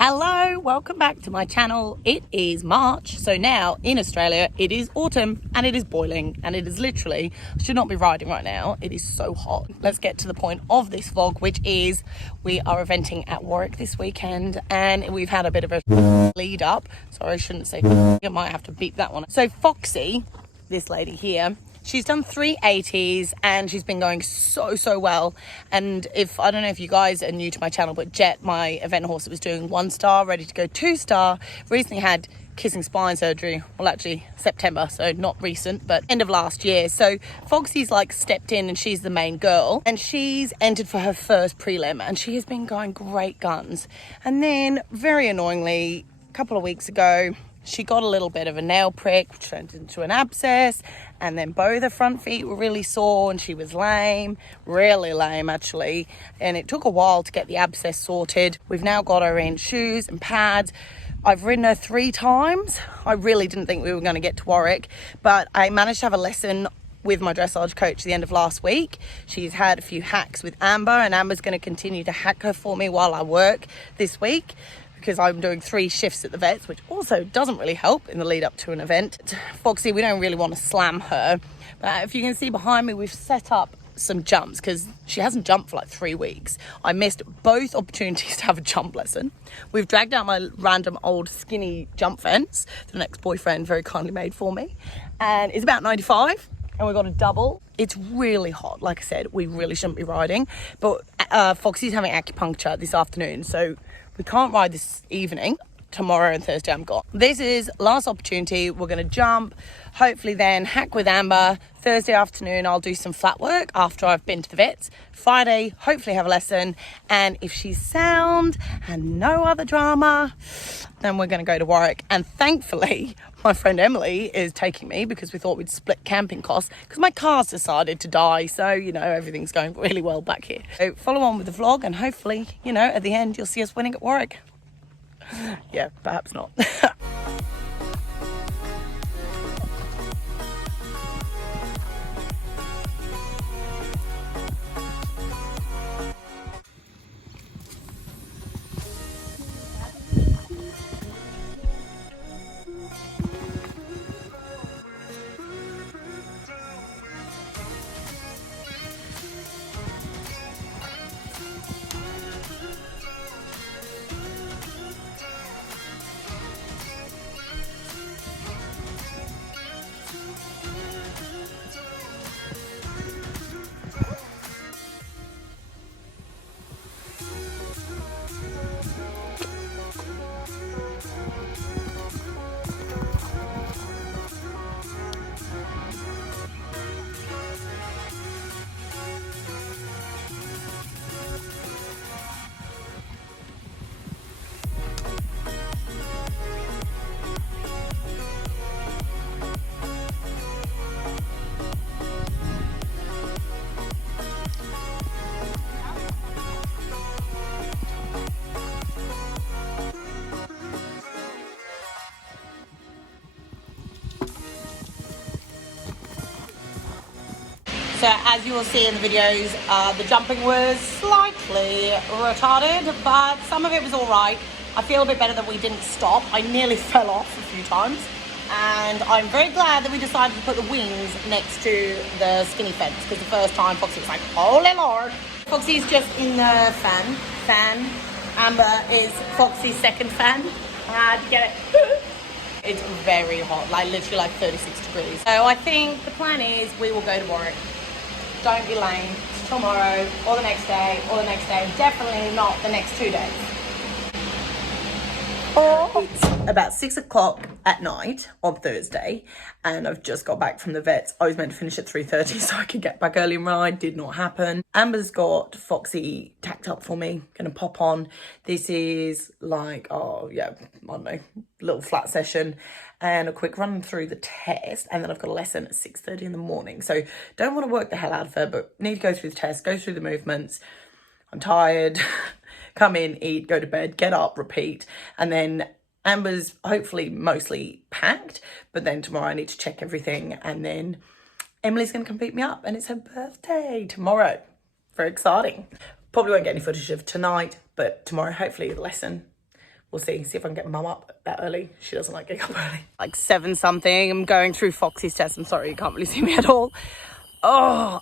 Hello, welcome back to my channel. It is March, so now in Australia it is autumn and it is boiling and it is literally, I should not be riding right now, it is so hot. Let's get to the point of this vlog, which is we are eventing at Warwick this weekend and we've had a bit of a lead up. Sorry, I shouldn't say, I might have to beep that one. So Foxy, this lady here, she's done 380s and she's been going so well. And if I don't know if you guys are new to my channel, but Jet, my event horse that was doing 1-star, ready to go 2-star, recently had kissing spine surgery. Well, actually September, so not recent, but end of last year. So Foxy's like stepped in and she's the main girl and she's entered for her first prelim and she has been going great guns. And then very annoyingly, a couple of weeks ago, she got a little bit of a nail prick, which turned into an abscess, and then both her front feet were really sore and she was lame, really lame actually, and it took a while to get the abscess sorted. We've now got her in shoes and pads. I've ridden her 3 times. I really didn't think we were going to get to Warwick, but I managed to have a lesson with my dressage coach at the end of last week. She's had a few hacks with Amber and Amber's going to continue to hack her for me while I work this week, because I'm doing 3 shifts at the vets, which also doesn't really help in the lead up to an event. Foxy, we don't really want to slam her, but if you can see behind me, we've set up some jumps because she hasn't jumped for like 3 weeks. I missed both opportunities to have a jump lesson. We've dragged out my random old skinny jump fence that an ex-boyfriend very kindly made for me, and it's about 95 and we've got a double. It's really hot. Like I said, we really shouldn't be riding, but Foxy's having acupuncture this afternoon, so we can't ride this evening. Tomorrow and Thursday I'm gone. This is last opportunity. We're going to jump, hopefully then hack with Amber. Thursday afternoon I'll do some flat work after I've been to the vets. Friday hopefully have a lesson, and if she's sound and no other drama, then we're going to go to Warwick. And thankfully my friend Emily is taking me because we thought we'd split camping costs because my car's decided to die, so you know, everything's going really well back here. So follow on with the vlog and hopefully, you know, at the end you'll see us winning at Warwick. Yeah, perhaps not. So as you will see in the videos, the jumping was slightly retarded, but some of it was all right. I feel a bit better that we didn't stop. I nearly fell off a few times, and I'm very glad that we decided to put the wings next to the skinny fence, because the first time Foxy was like, holy Lord. Foxy's just in the fan. Amber is Foxy's second fan. I had to get it. It's very hot, like literally like 36 degrees. So I think the plan is we will go to Warwick. Don't be lame. It's tomorrow or the next day or the next day. Definitely not the next 2 days. It's about 6 o'clock at night on Thursday and I've just got back from the vets. I was meant to finish at 3:30 so I could get back early and ride. Did not happen. Amber's got Foxy tacked up for me. Gonna pop on. This is like, oh yeah, I don't know, little flat session and a quick run through the test, and then I've got a lesson at 6:30 in the morning. So don't want to work the hell out of her, but need to go through the test, go through the movements. I'm tired. Come in, eat, go to bed, get up, repeat, and then Amber's hopefully mostly packed, but then tomorrow I need to check everything, and then Emily's going to come pick me up, and it's her birthday tomorrow. Very exciting. Probably won't get any footage of tonight, but tomorrow hopefully the lesson We'll see if I can get mum up that early. She doesn't like getting up early. Like 7 something. I'm going through FOXY'S test. I'm sorry, you can't really see me at all. Oh,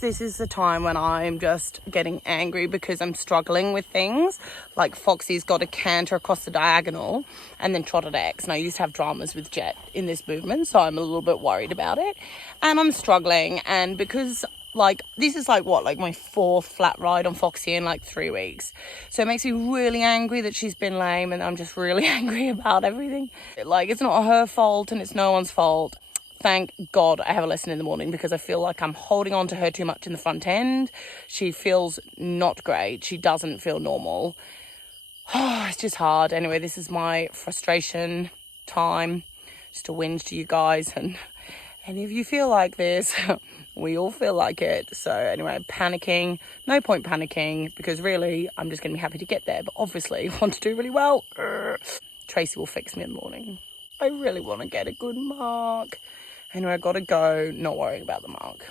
this is the time when I'm just getting angry because I'm struggling with things. Like FOXY'S got a canter across the diagonal and then trotted X. And I used to have dramas with Jet in this movement, so I'm a little bit worried about it. And I'm struggling, and because like this is like what, like my 4th flat ride on FOXY in like 3 weeks. So it makes me really angry that she's been lame, and I'm just really angry about everything. Like, it's not her fault and it's no one's fault. Thank God I have a lesson in the morning, because I feel like I'm holding on to her too much in the front end. She feels not great. She doesn't feel normal. Oh, it's just hard. Anyway, this is my frustration time, just to whinge to you guys. And if you feel like this, we all feel like it. So anyway, I'm panicking. No point panicking, because really I'm just going to be happy to get there. But obviously I want to do really well. Tracy will fix me in the morning. I really want to get a good mark. Anyway, I got to go, not worrying about the mark.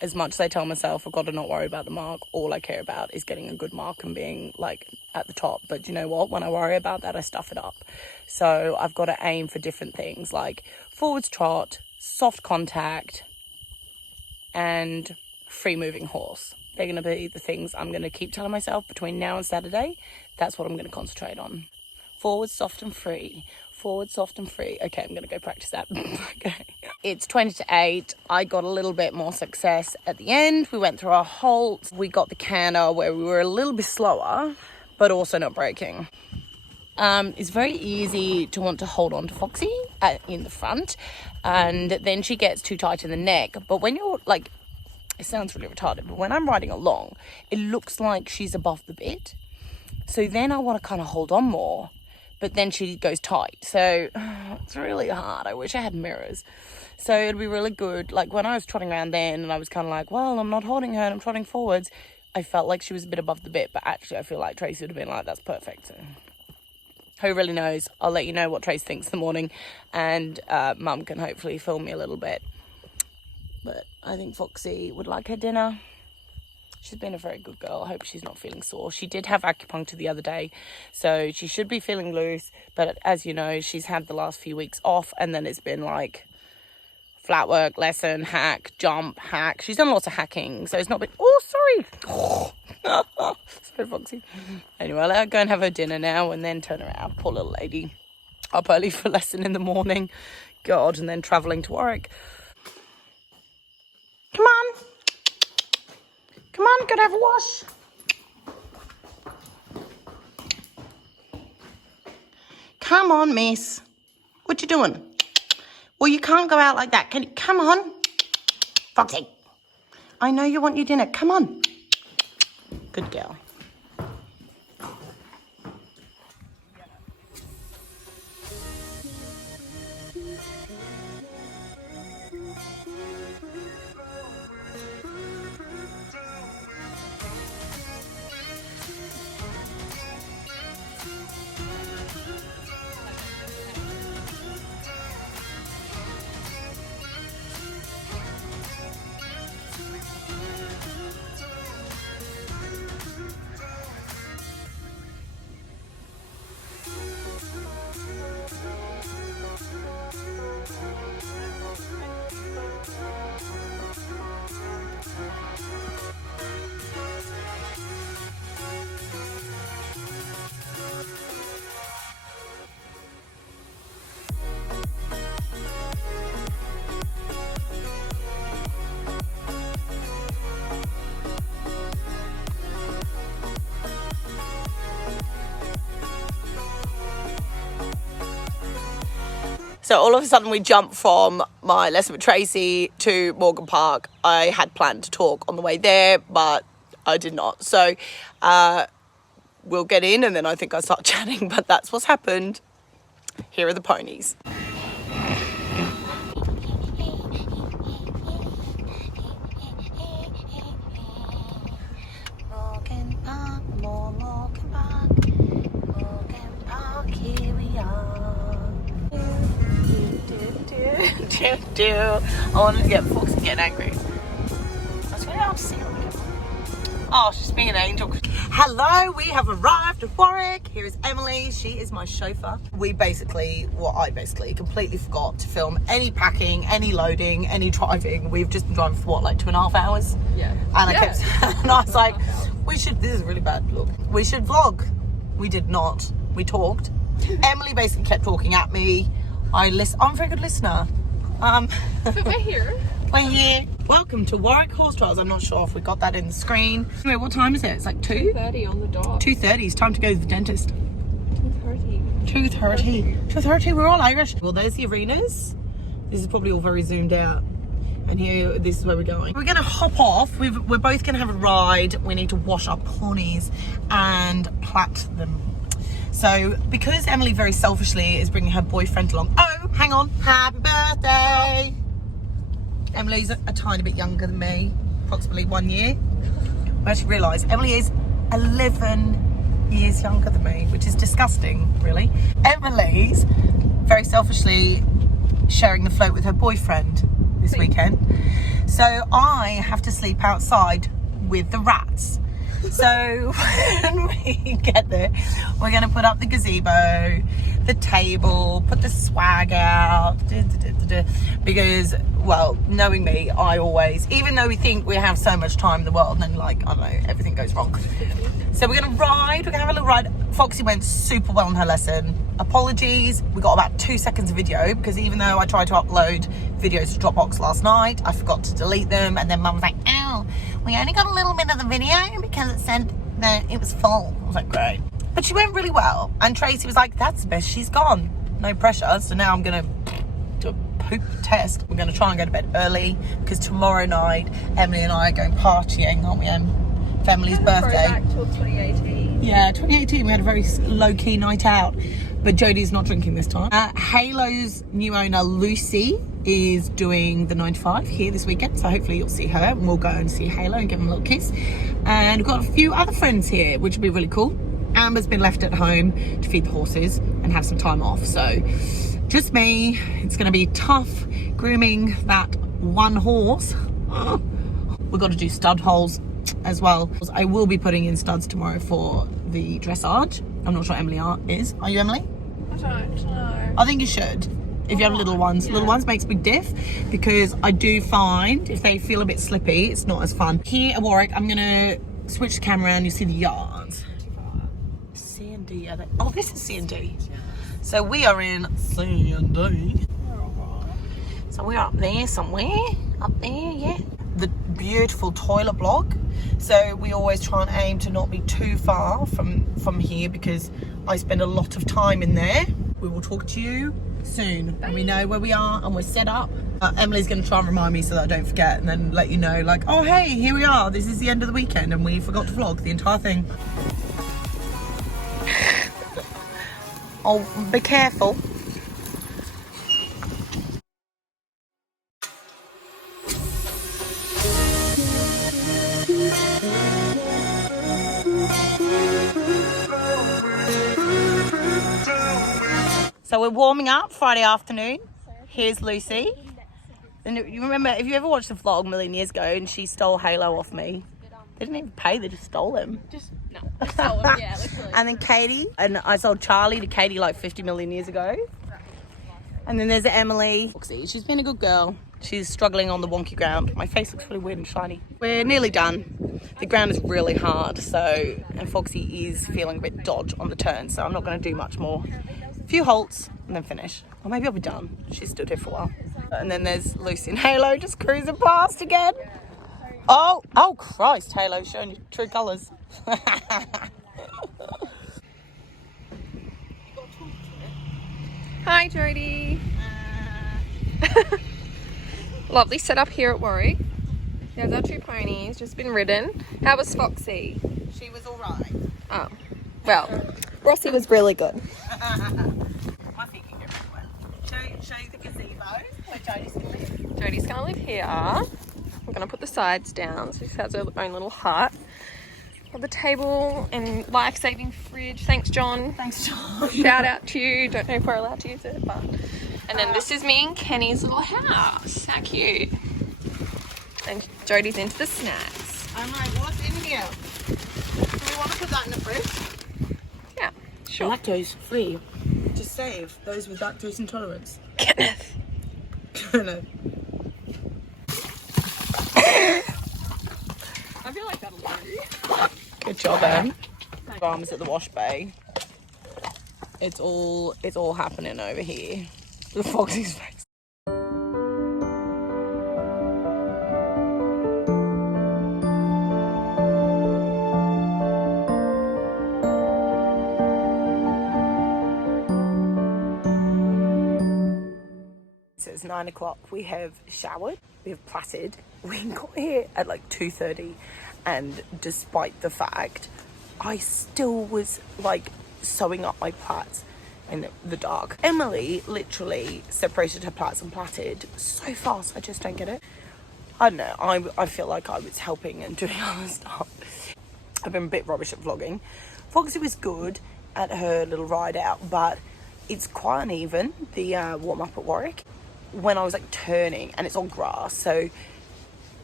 As much as I tell myself I've got to not worry about the mark, all I care about is getting a good mark and being like at the top. But you know what? When I worry about that, I stuff it up. So I've got to aim for different things, like forwards trot, soft contact, and free moving horse. They're going to be the things I'm going to keep telling myself between now and Saturday. That's what I'm going to concentrate on. Forward, soft and free. Forward, soft and free. Okay, I'm going to go practice that. Okay. It's 20 to 8. I got a little bit more success at the end. We went through our halt. We got the canter where we were a little bit slower, but also not breaking. It's very easy to want to hold on to Foxy in the front, and then she gets too tight in the neck. But when you're like, it sounds really retarded, but when I'm riding along, it looks like she's above the bit. So then I want to kind of hold on more, but then she goes tight. So it's really hard. I wish I had mirrors. So it'd be really good. Like when I was trotting around then and I was kind of like, well, I'm not holding her and I'm trotting forwards, I felt like she was a bit above the bit, but actually I feel like Tracy would have been like, that's perfect. So who really knows? I'll let you know what Trace thinks in the morning, and Mum can hopefully film me a little bit. But I think Foxy would like her dinner. She's been a very good girl. I hope she's not feeling sore. She did have acupuncture the other day, so she should be feeling loose. But as you know, she's had the last few weeks off, and then it's been like flat work, lesson, hack, jump, hack. She's done lots of hacking, so it's not been... Oh, sorry. Sorry, Foxy. Anyway, I'll let her go and have her dinner now and then turn around. Poor little lady. Up early for a lesson in the morning. God, and then travelling to Warwick. Come on. Come on, go have a wash. Come on, miss. What you doing? Well, you can't go out like that. Can you? Come on. Foxy. I know you want your dinner. Come on. Good girl. So all of a sudden we jumped from my lesson with Tracy to Morgan Park. I had planned to talk on the way there, but I did not. So we'll get in and then I think I'll start chatting, but that's what's happened. Here are the ponies. Morgan Park, Morgan Park, Morgan Park, here we are. I wanted to get Foxy getting angry. I was really hard to see her. Oh, she's being an angel. Hello, we have arrived at Warwick. Here is Emily. She is my chauffeur. I basically completely forgot to film any packing, any loading, any driving. We've just been driving for what, like 2.5 hours? Yeah. And I was like, this is really bad. Look, we should vlog. We did not. We talked. Emily basically kept talking at me. I'm a very good listener. But we're here. We're here. Welcome to Warwick Horse Trials. I'm not sure if we got that in the screen. Anyway, what time is it? It's like 2:30 on the dot. 2:30. It's time to go to the dentist. 2:30. 2:30. We're all Irish. Well, there's the arenas. This is probably all very zoomed out. And here, this is where we're going. We're gonna hop off. We're both gonna have a ride. We need to wash our ponies and plait them. So, because Emily very selfishly is bringing her boyfriend along. Oh, hang on. Happy birthday. Emily's a tiny bit younger than me, approximately 1 year. I actually realised Emily is 11 years younger than me, which is disgusting, really. Emily's very selfishly sharing the float with her boyfriend this weekend. So I have to sleep outside with the rats. So when we get there, we're going to put up the gazebo, the table, put the swag out, because, well, knowing me, I always, even though we think we have so much time in the world, and then, like, I don't know, everything goes wrong. So we're going to ride, we're going to have a little ride. Foxy went super well on her lesson. Apologies, we got about 2 seconds of video, because even though I tried to upload videos to Dropbox last night, I forgot to delete them, and then Mum was like, "Oh, we only got a little bit of the video because it said that it was full." I was like, great. But she went really well, and Tracy was like, "That's the best she's gone." No pressure. So now I'm gonna do a poop test. We're gonna try and go to bed early, because tomorrow night Emily and I are going partying, aren't we, Em? For Emily's birthday. Back till 2018. Yeah, 2018 we had a very low-key night out, but Jodie's not drinking this time. Halo's new owner Lucy is doing the 9 to 5 here this weekend, so hopefully you'll see her and we'll go and see Halo and give him a little kiss. And we've got a few other friends here, which will be really cool. Amber's been left at home to feed the horses and have some time off, so just me. It's going to be tough grooming that one horse. We've got to do stud holes as well. I will be putting in studs tomorrow for the dressage. I'm not sure Emily is. Are you, Emily? I don't know. I think you should. If you have little ones. Yeah. Little ones makes a big diff, because I do find if they feel a bit slippy, it's not as fun. Here at Warwick, I'm gonna switch the camera around. You see the yards. C and D. Oh, this is C and D. So we are in C and D. So we're up there somewhere. Up there, yeah. The beautiful toilet block. So we always try and aim to not be too far from here, because I spend a lot of time in there. We will talk to you soon when we know where we are and we're set up. Emily's going to try and remind me so that I don't forget, and then let you know, like, oh hey, here we are, this is the end of the weekend and we forgot to vlog the entire thing. Oh, be careful. So we're warming up Friday afternoon. Here's Lucy. And you remember, if you ever watched the vlog a million years ago and she stole Halo off me, they didn't even pay, they just stole him. They stole him, yeah, literally. And then Katie, and I sold Charlie to Katie like 50 million years ago. And then there's Emily. Foxy, she's been a good girl. She's struggling on the wonky ground. My face looks really weird and shiny. We're nearly done. The ground is really hard, and Foxy is feeling a bit dodge on the turn, so I'm not going to do much more. A few halts and then finish. Or maybe I'll be done. She's stood here for a while. And then there's Lucy and Halo just cruising past again. Oh Christ, Halo, showing your true colours. Hi, Jodie. Lovely setup here at Warwick. There's our 2 ponies, just been ridden. How was Foxy? She was alright. Oh, well, Rossi was really good. My feet can get really wet. Show you the gazebo where Jodie's going to live. Jodie's going to live here. I'm going to put the sides down so she has her own little hut. Got the table and life-saving fridge. Thanks, John. Thanks, John. Shout out to you. Don't know if we're allowed to use it, but... And then this is me and Kenny's little house. How cute. And Jodie's into the snacks. I'm like, what's in here? we want to put that in the fridge? Yeah, sure. Lactose free. To save those with lactose intolerance. Kenneth. No. I feel like that'll do. Good job, Em. Arms at the wash bay. It's all happening over here. The Foxy's face. So it's 9 o'clock. We have showered, we have plaited. We got here at like 2:30, and despite the fact I still was like sewing up my plaits in the dark. Emily literally separated her plaits and plaited so fast. I just don't get it. I don't know. I feel like I was helping and doing other stuff. I've been a bit rubbish at vlogging. Foxy was good at her little ride out, but it's quite uneven, the warm up at Warwick. When I was like turning, and it's on grass, so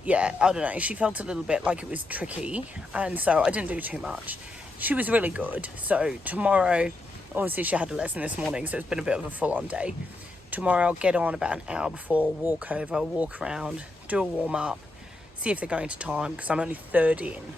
yeah, I don't know, she felt a little bit like it was tricky, and so I didn't do too much. She was really good. So tomorrow, obviously she had a lesson this morning, so it's been a bit of a full-on day. Tomorrow I'll get on about an hour before, walk over, walk around, do a warm-up, see if they're going to time, because I'm only third in.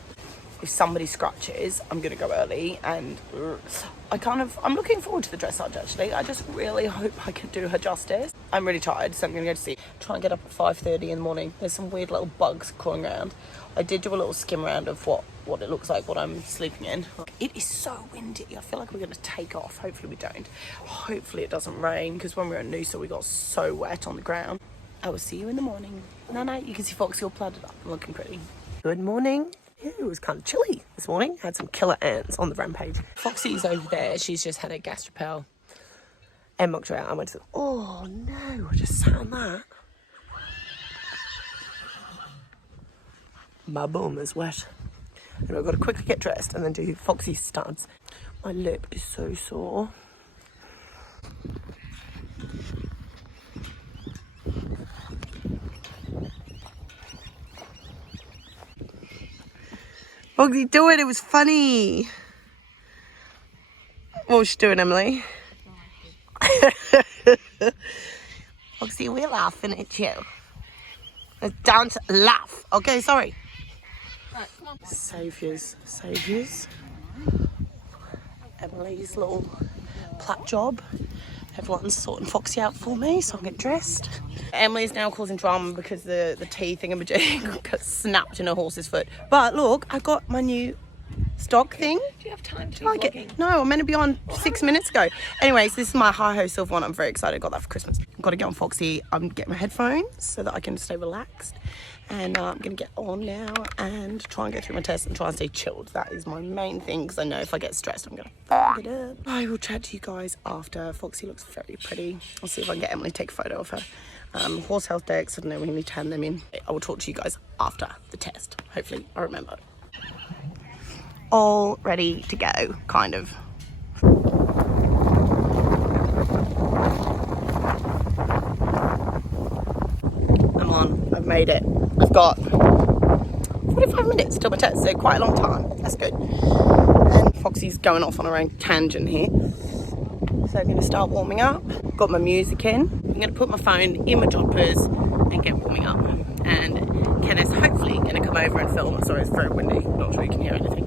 If somebody scratches, I'm gonna go early, and I'm looking forward to the dressage actually. I just really hope I can do her justice. I'm really tired, so I'm gonna go to sleep. Try and get up at 5:30 in the morning. There's some weird little bugs crawling around. I did do a little skim around of what it looks like, what I'm sleeping in. It is so windy. I feel like we're gonna take off. Hopefully we don't. Hopefully it doesn't rain, because when we were in Noosa we got so wet on the ground. I will see you in the morning. Night. You can see Foxy all plaided up and looking pretty. Good morning. Yeah, it was kind of chilly this morning. Had some killer ants on the rampage. Foxy's over there. She's just had a gastropel. And mucked her out. I went to, oh no, I just sat on that. My bum is wet. And I've got to quickly get dressed and then do Foxy studs. My lip is so sore. Foxy, do it. It was funny. What was she doing, Emily? Foxy, we're laughing at you. Don't laugh. Okay, sorry. Right, come on. Saviours. Emily's little plait job. Everyone's sorting Foxy out for me, so I'll get dressed. Emily's now causing drama because the tea thingamajig got snapped in her horse's foot. But look, I got my new stock thing. Do you have time to be vlogging? No, I'm meant to be on 6 minutes ago. Anyways, this is my hi-ho silver one. I'm very excited. I got that for Christmas. I've got to get on Foxy. I'm getting my headphones so that I can stay relaxed. And I'm going to get on now and try and go through my test and try and stay chilled. That is my main thing, because I know if I get stressed, I'm going to fuck it up. I will chat to you guys after. Foxy looks very pretty. I'll see if I can get Emily to take a photo of her. Horse health decks, I don't know when we turn them in. I will talk to you guys after the test. Hopefully I remember. All ready to go, kind of. I'm on. I've made it. I've got 45 minutes till my test, so quite a long time. That's good. And Foxy's going off on her own tangent here. So I'm going to start warming up. Got my music in. I'm going to put my phone in my jumpers and get warming up. And Kenneth's hopefully going to come over and film. Sorry, it's very windy. Not sure you can hear anything.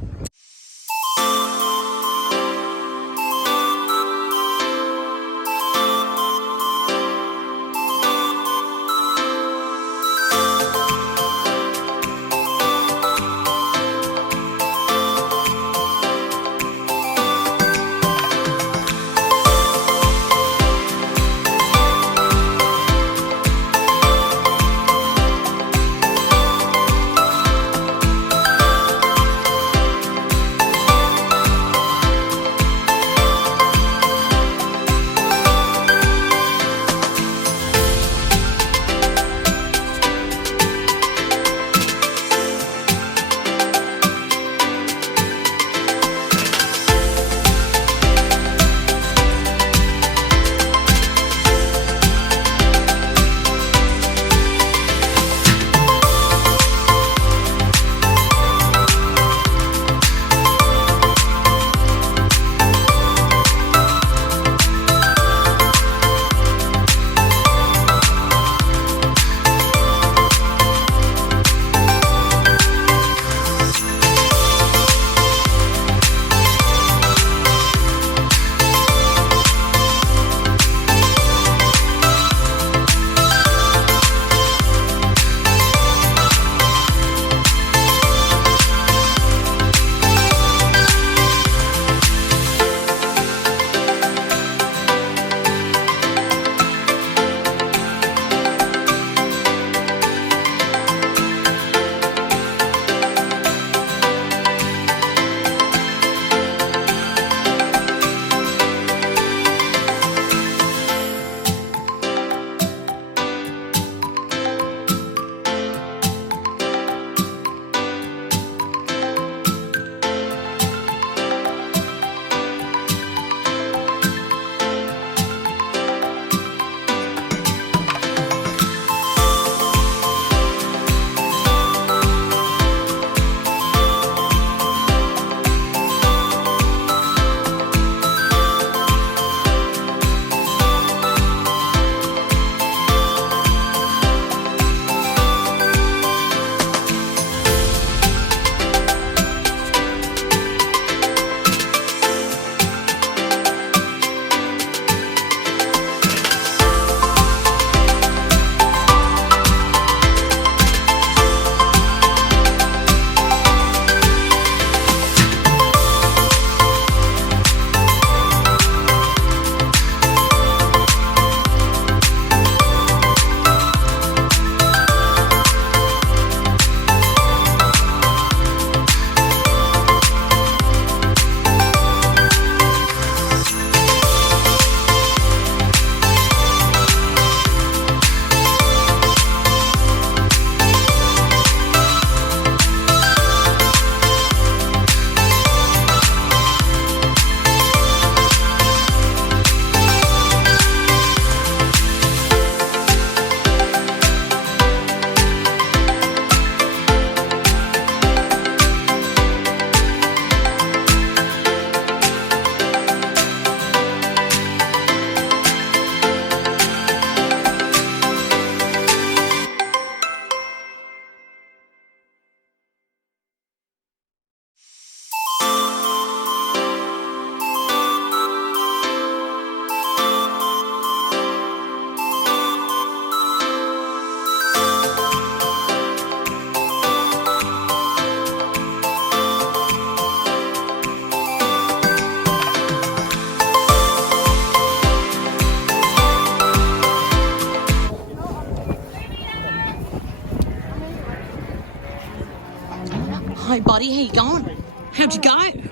buddy. How you going? How'd you go?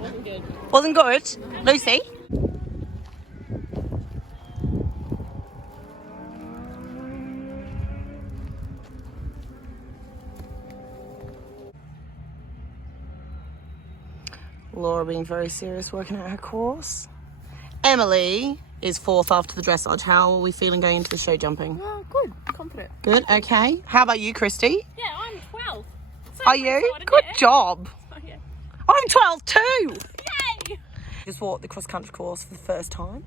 Wasn't good. Wasn't good? Lucy? Laura being very serious, working out her course. Emily is 4th after the dressage. How are we feeling going into the show jumping? Oh, good. Confident. Good, okay. How about you, Christy? Yeah, I'm 12. So Are you? Good job. Oh, yeah. I'm 12 too. Yay! Just walked the cross-country course for the first time.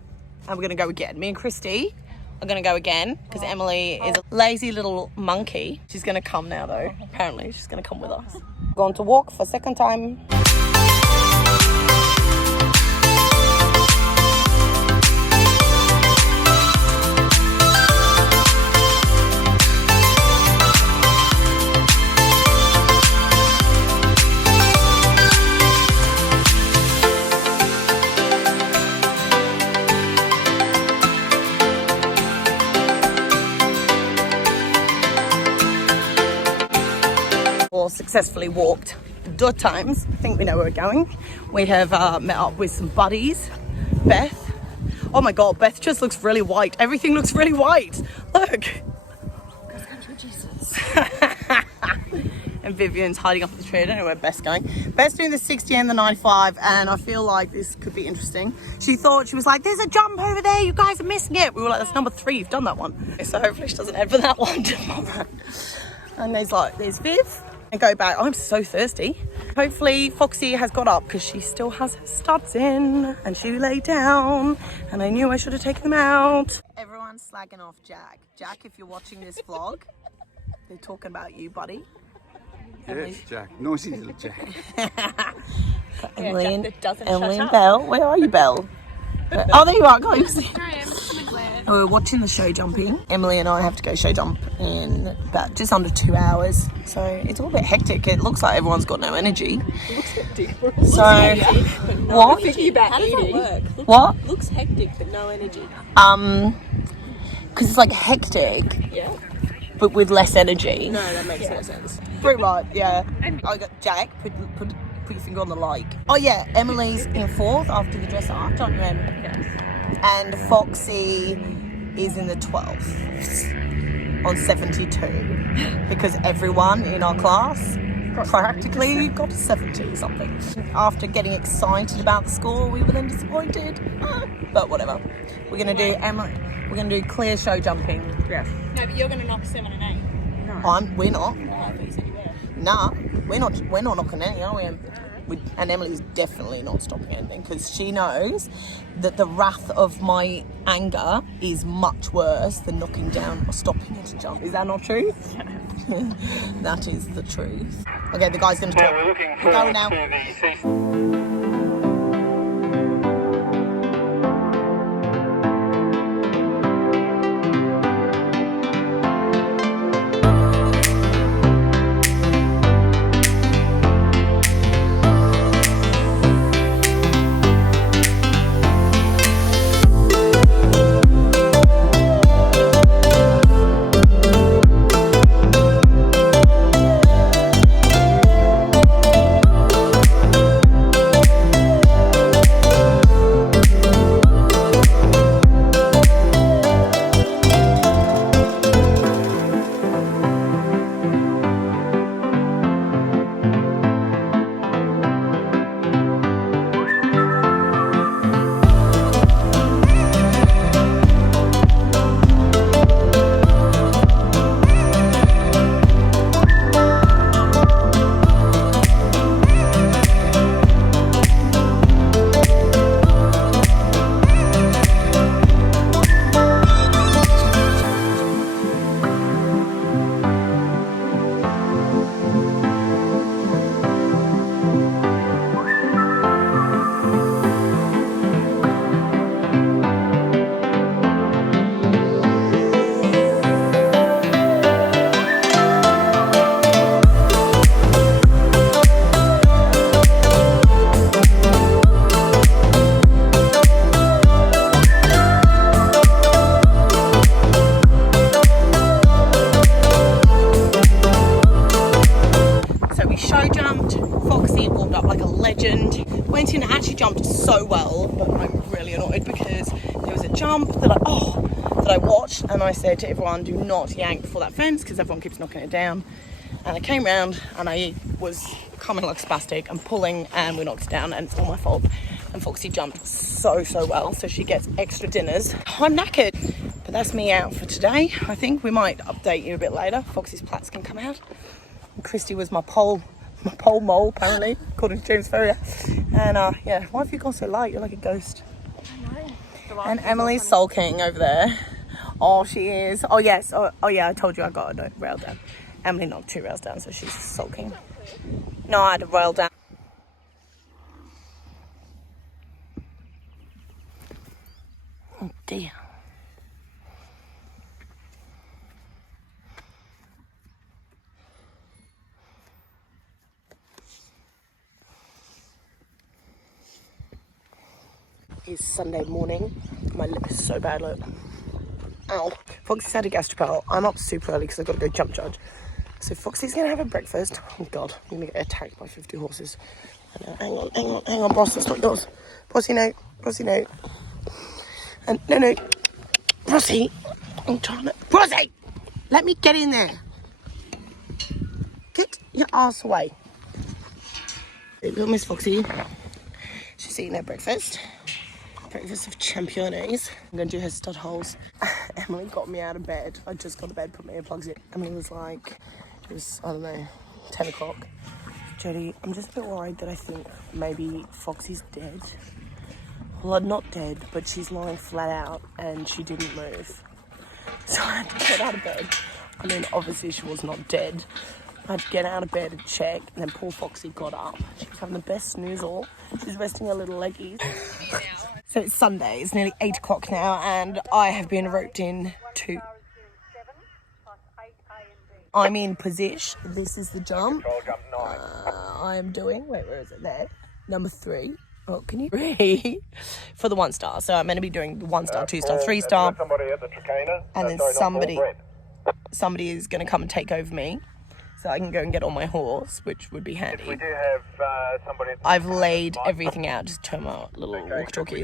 And we're going to go again. Me and Christy are going to go again because Emily is a lazy little monkey. She's going to come now though. Apparently, she's going to come with us. Going to walk for second time. Successfully walked the times. I think we know where we're going. We have met up with some buddies. Beth. Oh my god, Beth just looks really white. Everything looks really white. Look. Jesus. And Vivian's hiding up the tree. I don't know where Beth's going. Beth's doing the 60 and the 95, and I feel like this could be interesting. She was like, there's a jump over there, you guys are missing it. We were like, that's number 3, you've done that one. So hopefully she doesn't head for that one tomorrow. And there's Viv. And go back. I'm so thirsty. Hopefully Foxy has got up because she still has her studs in and she lay down and I knew I should have taken them out. Everyone's slagging off Jack. Jack, if you're watching this vlog, they're talking about you, buddy. Yes, Jack. Noisy little Jack. Emily and, Jack that doesn't Emily shut and up. Belle. Where are you, Belle? Oh, there you are, guys. I am. I'm glad. We're watching the show jumping. Emily and I have to go show jump in about just under 2 hours. So it's all a bit hectic. It looks like everyone's got no energy. It looks hectic. So, what? Thinking about eating. What? Looks hectic, but no energy. Because it's like hectic, Yeah. but with less energy. No, that makes no sense. Pretty right, yeah. I got Jack, put your finger on the like. Oh yeah, Emily's in 4th after the dressage, aren't you, Em? Yes. And Foxy is in the 12th on 72 because everyone in our class practically got 70 something. After getting excited about the score, we were then disappointed. But whatever. We're gonna do We're gonna do clear show jumping. Yes. No, but you're going to knock 7 and 8. No. We're not. Oh, I thought you said you were. Nah, we're not knocking any, are we? And Emily's definitely not stopping anything because she knows that the wrath of my anger is much worse than knocking down or stopping her to jump. Is that not true? That is the truth. Okay, the guy's going to talk. We're looking We're going forward now. to the season. really annoyed because there was a jump that I watched, and I said to everyone, do not yank before that fence because everyone keeps knocking it down. And I came round and I was coming like spastic and pulling, and we knocked it down, and it's all my fault. And Foxy jumped so well, so she gets extra dinners. I'm knackered, but that's me out for today. I think we might update you a bit later. Foxy's plats can come out. And Christy was my pole mole, apparently, according to James Ferrier. And yeah, why have you gone so light? You're like a ghost. And Emily's sulking over there. Oh, she is. Oh yes. Oh yeah, I told you I got a rail down. Emily knocked 2 rails down, so she's sulking. No, I had a rail down. Oh dear. It's Sunday morning. My lip is so bad, look. Ow. Foxy's had a gastropel. I'm up super early because I've got to go jump judge. So Foxy's going to have a breakfast. Oh God, I'm going to get attacked by 50 horses. I know. Hang on, boss, that's not yours. Bossy, no. And no. Bossy, I'm trying to... Bossy! Let me get in there. Get your ass away. Little Miss Foxy. She's eating her breakfast. Breakfast of championes. I'm going to do her stud holes. Emily got me out of bed. I just got to bed, put my earplugs in. Emily was like, it was, I don't know, 10 o'clock. Jodie, I'm just a bit worried that I think maybe Foxy's dead. Well, not dead, but she's lying flat out and she didn't move. So I had to get out of bed. I mean, obviously she was not dead. I had to get out of bed and check, and then poor Foxy got up. She was having the best snoozle. She's resting her little leggies. So it's Sunday, it's nearly 8 o'clock now, and I have been roped in to... I'm in position. This is the jump. I am doing, wait, where is it? There. Number 3. Oh, can you read? For the 1 star. So I'm going to be doing the 1 star, 2 star, 3 star. And then somebody is going to come and take over me. So I can go and get on my horse, which would be handy. We do have somebody. I've laid everything out, just turn my little walkie-talkie.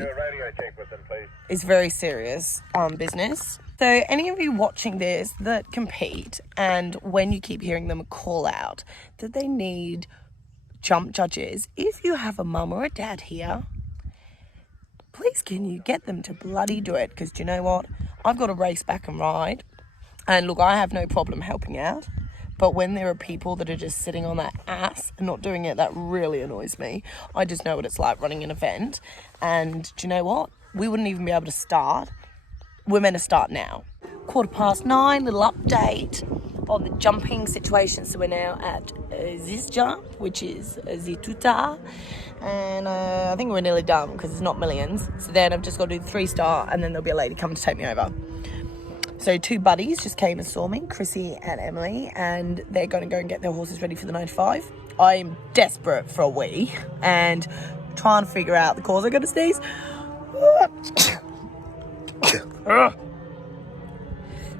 It's very serious business. So any of you watching this that compete, and when you keep hearing them call out that they need jump judges, if you have a mum or a dad here, please can you get them to bloody do it? Because do you know what? I've got to race back and ride. And look, I have no problem helping out. But when there are people that are just sitting on that ass and not doing it, that really annoys me. I just know what it's like running an event. And do you know what? We wouldn't even be able to start. We're meant to start now. 9:15, little update on the jumping situation. So we're now at this jump, which is Zituta. And I think we're nearly done because it's not millions. So then I've just got to do 3 star, and then there'll be a lady come to take me over. So 2 buddies just came and saw me, Chrissy and Emily, and they're going to go and get their horses ready for the 95. I'm desperate for a wee and trying to figure out the cause. I'm going to sneeze.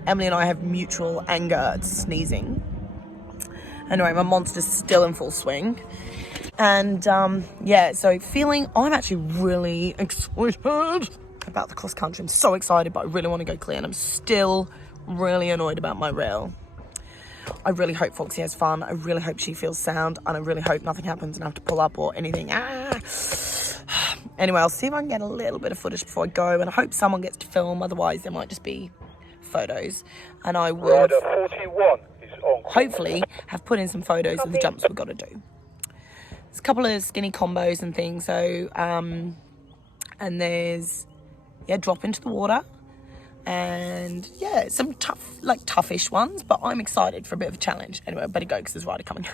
Emily and I have mutual anger at sneezing. Anyway, my monster's still in full swing. And yeah, so I'm actually really excited about the cross country. I'm so excited, but I really want to go clear, and I'm still really annoyed about my rail. I really hope Foxy has fun. I really hope she feels sound, and I really hope nothing happens and I have to pull up or anything. Anyway, I'll see if I can get a little bit of footage before I go, and I hope someone gets to film. Otherwise, there might just be photos, and I will hopefully have put in some photos of the jumps we've got to do. There's a couple of skinny combos and things. So and there's drop into the water, and yeah, some toughish ones, but I'm excited for a bit of a challenge. Anyway, I better go because there's a rider coming.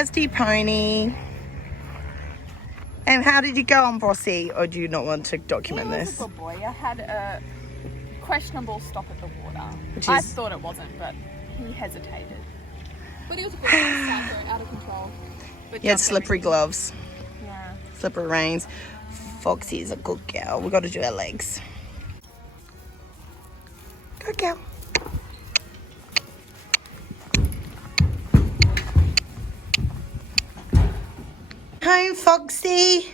thirsty pony. And how did you go on Bossy? Or do you not want to document this? He was a good boy. I had a questionable stop at the water. Which I is- thought it wasn't, but he hesitated. But he was a good boy. Out of control. But You had jumped slippery everything. gloves, Yeah. slippery reins. Foxy is a good girl. We've got to do her legs. Good girl. Home, Foxy.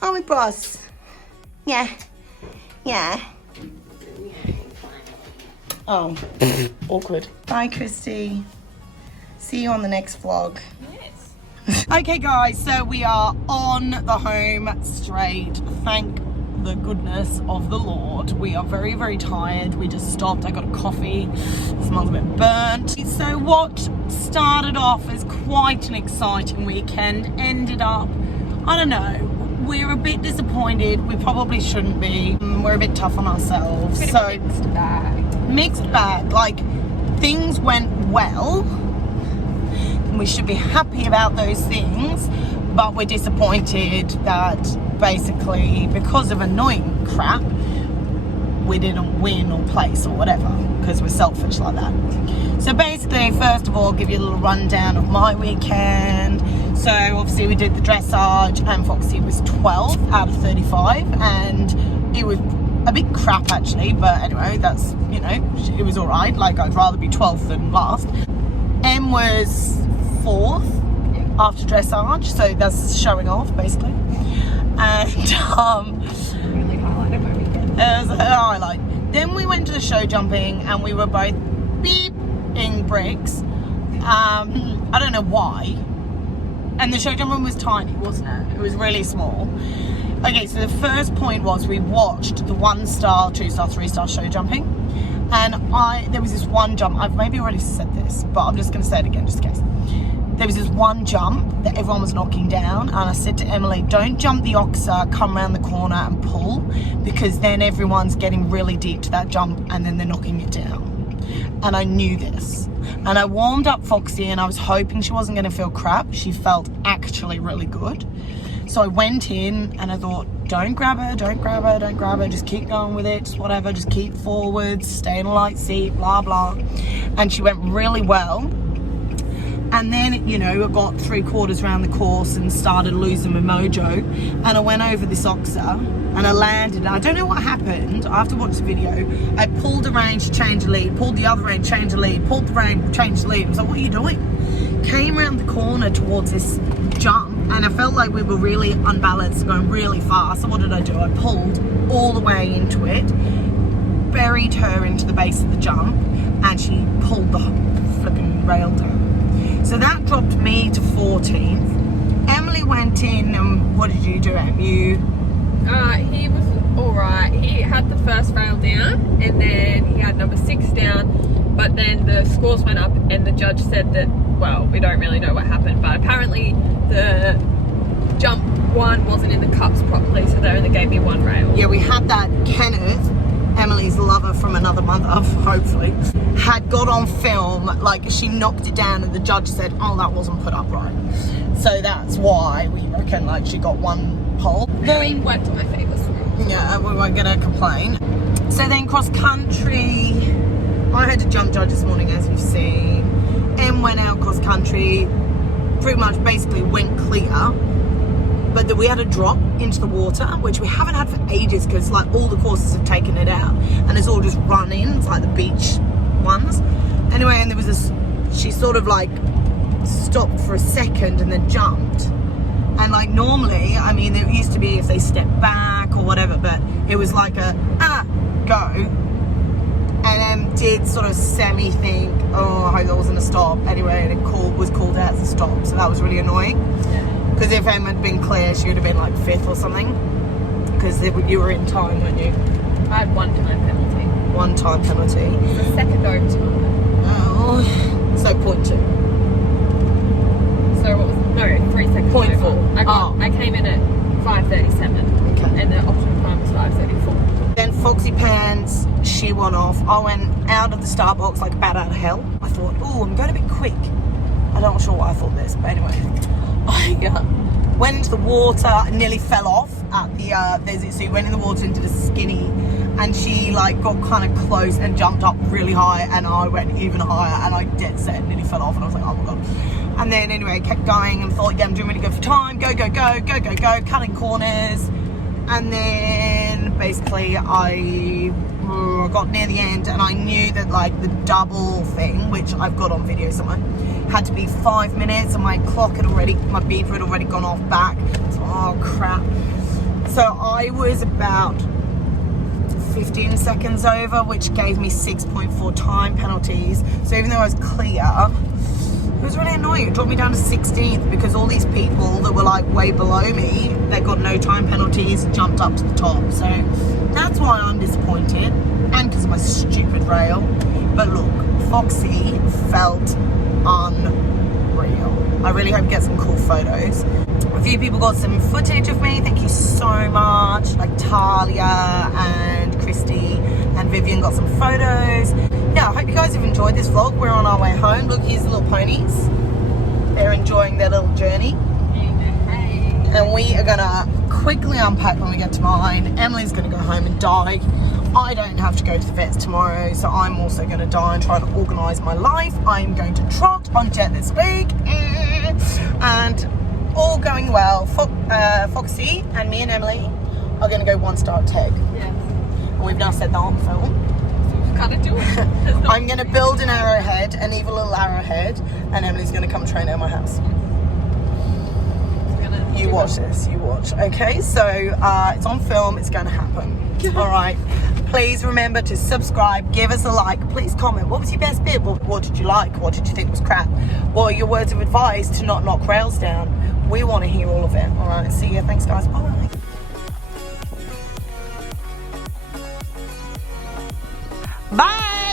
Are we, boss? Yeah. Yeah. Oh, awkward. Bye, Christy. See you on the next vlog. Yes. Okay, guys, so we are on the home straight. Thank the goodness of the Lord. We are very, very tired. We just stopped. I got a coffee. It smells a bit burnt. So what started off as quite an exciting weekend ended up, I don't know, we're a bit disappointed. We probably shouldn't be. We're a bit tough on ourselves. Bit of a mixed bag. Mixed bag. Like, things went well. And we should be happy about those things. But we're disappointed that basically, because of annoying crap, we didn't win or place or whatever. Because we're selfish like that. So basically, first of all, I'll give you a little rundown of my weekend. So obviously we did the dressage and Foxy was 12 out of 35 and it was a bit crap actually, but anyway, that's, you know, it was alright. Like, I'd rather be 12th than last. Em was 4th after dressage, so that's showing off basically. And Really highlighted my weekend. it was a highlight. Then we went to the show jumping and we were both beeping bricks. I don't know why. And the show jumping was tiny, wasn't it? It was really small. Okay, so the first point was we watched the 1-star, 2-star, 3-star show jumping. And there was this one jump, I've maybe already said this, but I'm just gonna say it again just in case. There was this one jump that everyone was knocking down and I said to Emily, don't jump the oxa, come around the corner and pull, because then everyone's getting really deep to that jump and then they're knocking it down. And I knew this. And I warmed up Foxy and I was hoping she wasn't going to feel crap. She felt actually really good. So I went in and I thought, don't grab her, don't grab her, don't grab her. Just keep going with it, just whatever. Just keep forwards, stay in a light seat, blah, blah. And she went really well. And then, you know, I got 3/4 around the course and started losing my mojo. And I went over this oxa and I landed. I don't know what happened. I have to watch the video. I pulled the rein to change the lead, pulled the other rein, change the lead, pulled the rein, change the lead. I was like, what are you doing? Came around the corner towards this jump and I felt like we were really unbalanced, going really fast. So what did I do? I pulled all the way into it, buried her into the base of the jump, and she pulled the flipping rail down. So that dropped me to 14th. Emily went in and what did you do, Em? He was alright. He had the first rail down and then he had number 6 down, but then the scores went up and the judge said that, well, we don't really know what happened, but apparently the jump 1 wasn't in the cups properly, so they only gave me 1 rail. Yeah, we had that. Kenneth, Emily's lover from another mother, hopefully, had got on film, like she knocked it down and the judge said, oh, that wasn't put up right. So that's why we reckon like she got 1 pole. He worked on my favours. Yeah, we weren't gonna complain. So then cross country, I had to jump judge this morning, as you've seen. Em went out cross country, pretty much basically went clear. But then we had a drop into the water, which we haven't had for ages because like all the courses have taken it out and it's all just run in. It's like the beach ones. Anyway, and there was this, she sort of like stopped for a second and then jumped. And like normally, I mean, it used to be if they step back or whatever, but it was like a, go. And did sort of semi think, oh, I hope that wasn't a stop. Anyway, and it was called out as a stop. So that was really annoying. Because if Em had been clear, she would have been like 5th or something. Because you were in time, weren't you? I had 1 time penalty. 1 time penalty. The second overtime. Oh, so 0.2. So what was it? No, 3 seconds. 0.4. I came in at 5:37. Okay. And the optimum time was 5:34. Then Foxy Pants, she went off. I went out of the Starbucks like a bat out of hell. I thought, oh, I'm going a bit quick. I'm not sure why I thought this, but anyway. I went into the water, nearly fell off at the, so we went in the water into the skinny, and she like got kind of close and jumped up really high, and I went even higher, and I dead set nearly fell off, and I was like, oh my god. And then anyway, kept going and thought, yeah, I'm doing really good for time, go, cutting corners. And then basically I got near the end, and I knew that like the double thing, which I've got on video somewhere, had to be 5 minutes, and my clock had already, my beeper had already gone off back. So, oh crap. So I was about 15 seconds over, which gave me 6.4 time penalties. So even though I was clear, it was really annoying. It dropped me down to 16th because all these people that were like way below me, they got no time penalties, jumped up to the top. So that's why I'm disappointed, and because of my stupid rail. But look, Foxy felt unreal. I really hope you get some cool photos. A few people got some footage of me, thank you so much. Like Talia and Christy and Vivian got some photos. Yeah, I hope you guys have enjoyed this vlog. We're on our way home. Look, here's the little ponies. They're enjoying their little journey. And we are gonna quickly unpack when we get to mine. Emily's gonna go home and die. I don't have to go to the vets tomorrow, so I'm also gonna die and try to organise my life. I'm going to trot on Jet this week. And all going well. Foxy and me and Emily are gonna go 1-star tag. Yes. And we've now said that on film. Gotta do it. I'm gonna build an arrowhead, an evil little arrowhead, and Emily's gonna come train at my house. You watch this, you watch. Okay, so it's on film, it's gonna happen. All right, please remember to subscribe, give us a like, please comment. What was your best bit? What did you like? What did you think was crap? What are your words of advice to not knock rails down? We want to hear all of it. All right, see you. Thanks, guys. Bye. Bye.